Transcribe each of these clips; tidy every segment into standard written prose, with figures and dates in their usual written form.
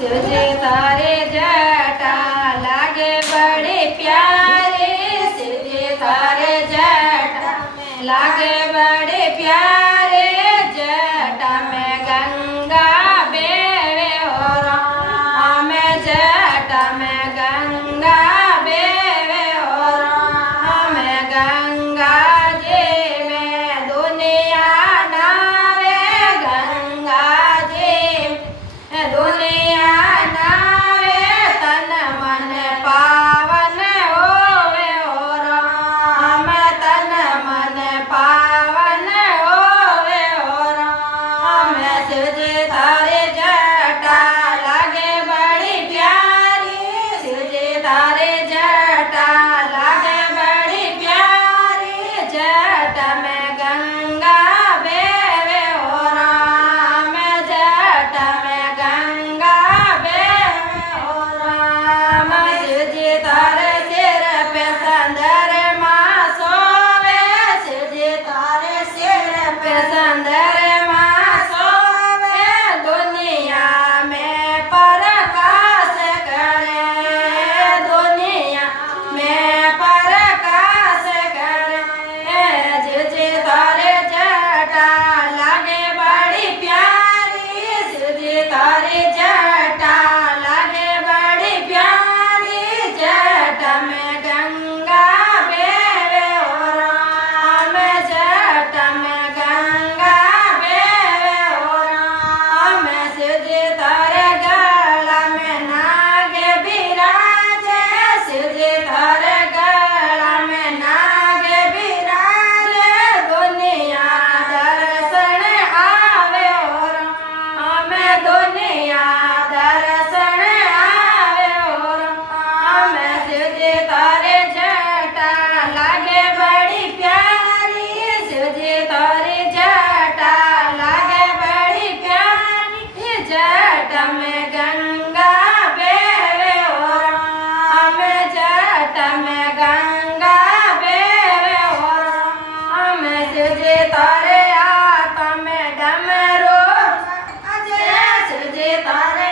शिवजी तारे जटा लागे बड़े प्यारे, शिवजी तारे जटा लागे बड़े प्यारे, जटा में गंगा बेवे हो राम, जटा में गंगा बेवे हो राम, गंगा जी में दुनिया नावे, गंगा जी दुनिया नावे, तन मन पावन होवे हो राम, तन मन पावन होवे हो राम, शिवजी तारे जटा लागे बड़ी प्यारी, शिवजी तारे जटा लागे बड़ी प्यारी, जटा में गंगा बेवे हो राम, जटा में गंगा बेवे हो राम, शिवजी तारे सिर पे चंद्रमा सोवे, शिवजी तारे सिर पे चंद्रमा सोवे, दुनिया में प्रकाश करे, दुनिया में प्रकाश करे, शिवजी तारे जटा लागे बड़ी प्यारी, शिवजी तारे जटा लागे बड़ी प्यारी, जटा में गंगा बेवे हो राम, जटा में गंगा बेवे हो राम, शिवजी तारे गला में नाग बिराजे, शिवजी तारे गला में नाग बिराजे, दुनिया दर्शन आवे हो राम, दुनिया दर्शन आवे हो राम, शिवजी तारे जटा लागे बड़ी प्यारी, शिवजी तारे जटा लागे बड़ी प्यारी, जटा में गंगा बेवे हो राम, जटा में गंगा बेवे हो राम, शिवजी तारे हाथ में डमरू, शिवजी तारे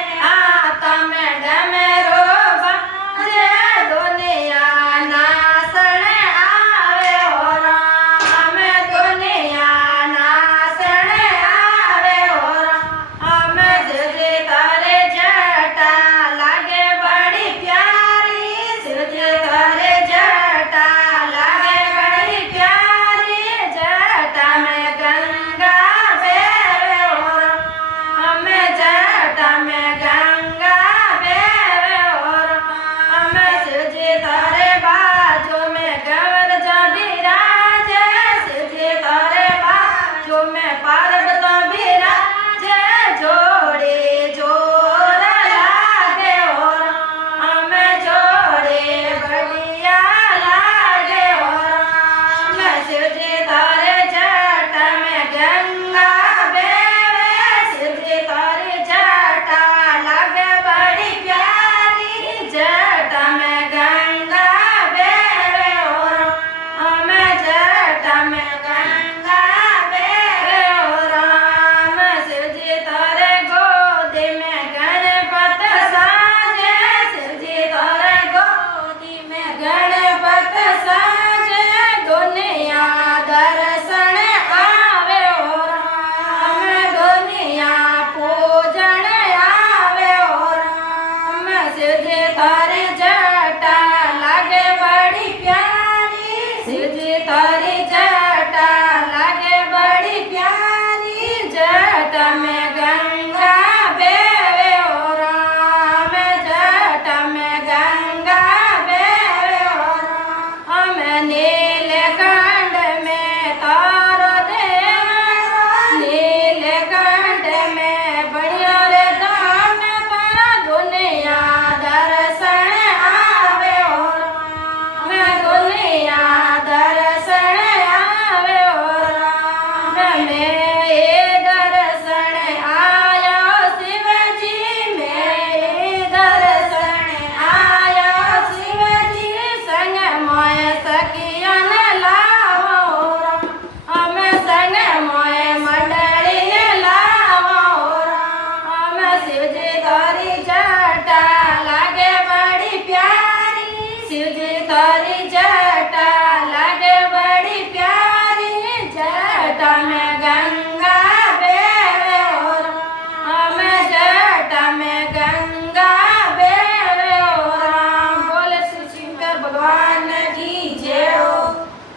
તમે